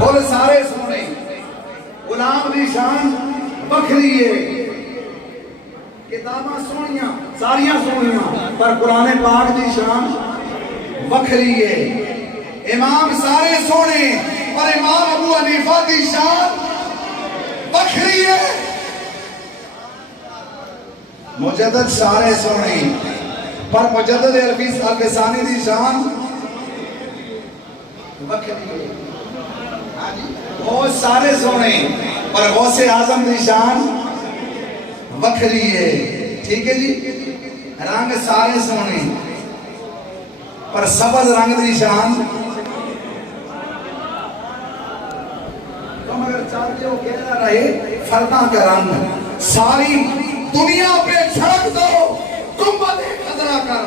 Full सारे सोने गुलाम दी शान बखरी है। किताबां सोनिया सारिया सोनिया पर कुरान पाक दी शान बखरी है। इमाम सारे सोने पर इमाम अबू हनीफा दी शान बखरी है। मुजद्दिद सारे सोने पर मुजद्दिद अल-फिसानी दी शान बखरी है। बहुत सारे सोने पर गौसे आजम की शान बखरी है। ठीक है जी। रंग सारे सोने पर सबज रंग की शान तो मगर चाहते हो कहना रहे फर्दा का रंग सारी दुनिया पे छड़क दो गुंबद खतरा कर।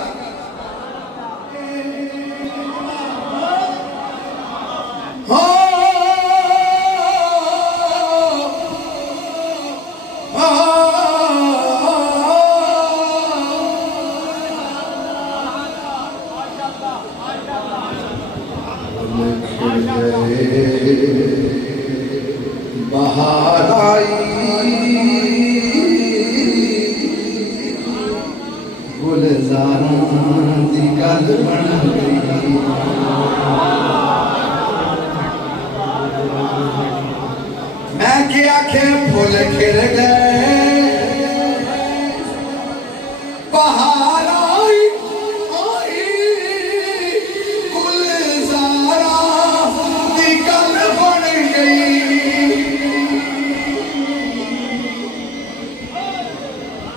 बहार आई गुलजारा दी गल बन गई। मैं क्या आखे फुल खिल गए बहार आई गुलजारा दी गल बन गई।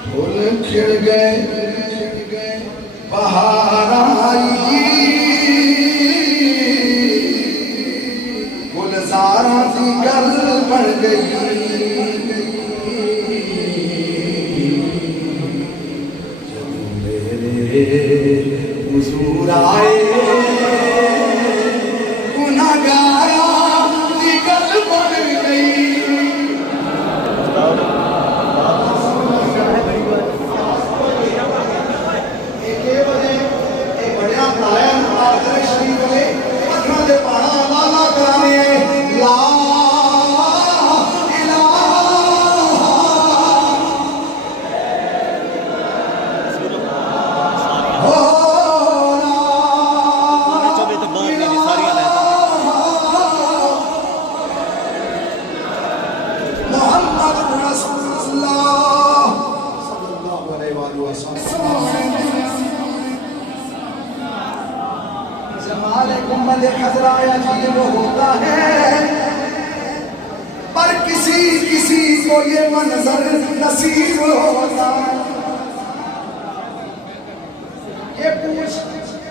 फूल खिल गए बहार आई गुलजारा दी गल बन गई। जब मेरे हुजूर आए गुनाहगारा दी गल बन गई। वो होता है पर किसी किसी को ये मंजर नसीब होता है। ये पूछ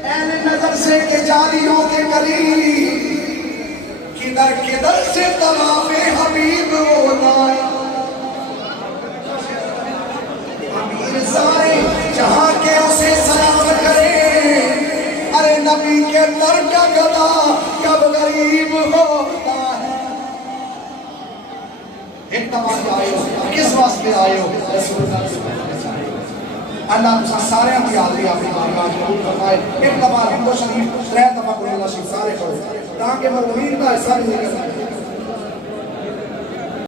ऐने नजर से के जारियों के करीब किधर किधर से तवाफ़े हबीब होता है। अमीर सारे जहां के उसे सलाम करे अरे नबी के दर का गदा कब गरीब होता है। एक तमाशा आए हो किस वास्ते आए हो अल्लाह सारे की हाज़िरी अपनी बारगाह में कबूल फरमाए। एक दफा हमको शरीफ 3 दफा कुरान शरीफ सारे पढ़ो ताकि मरहूमीन का हिस्सा भी निकल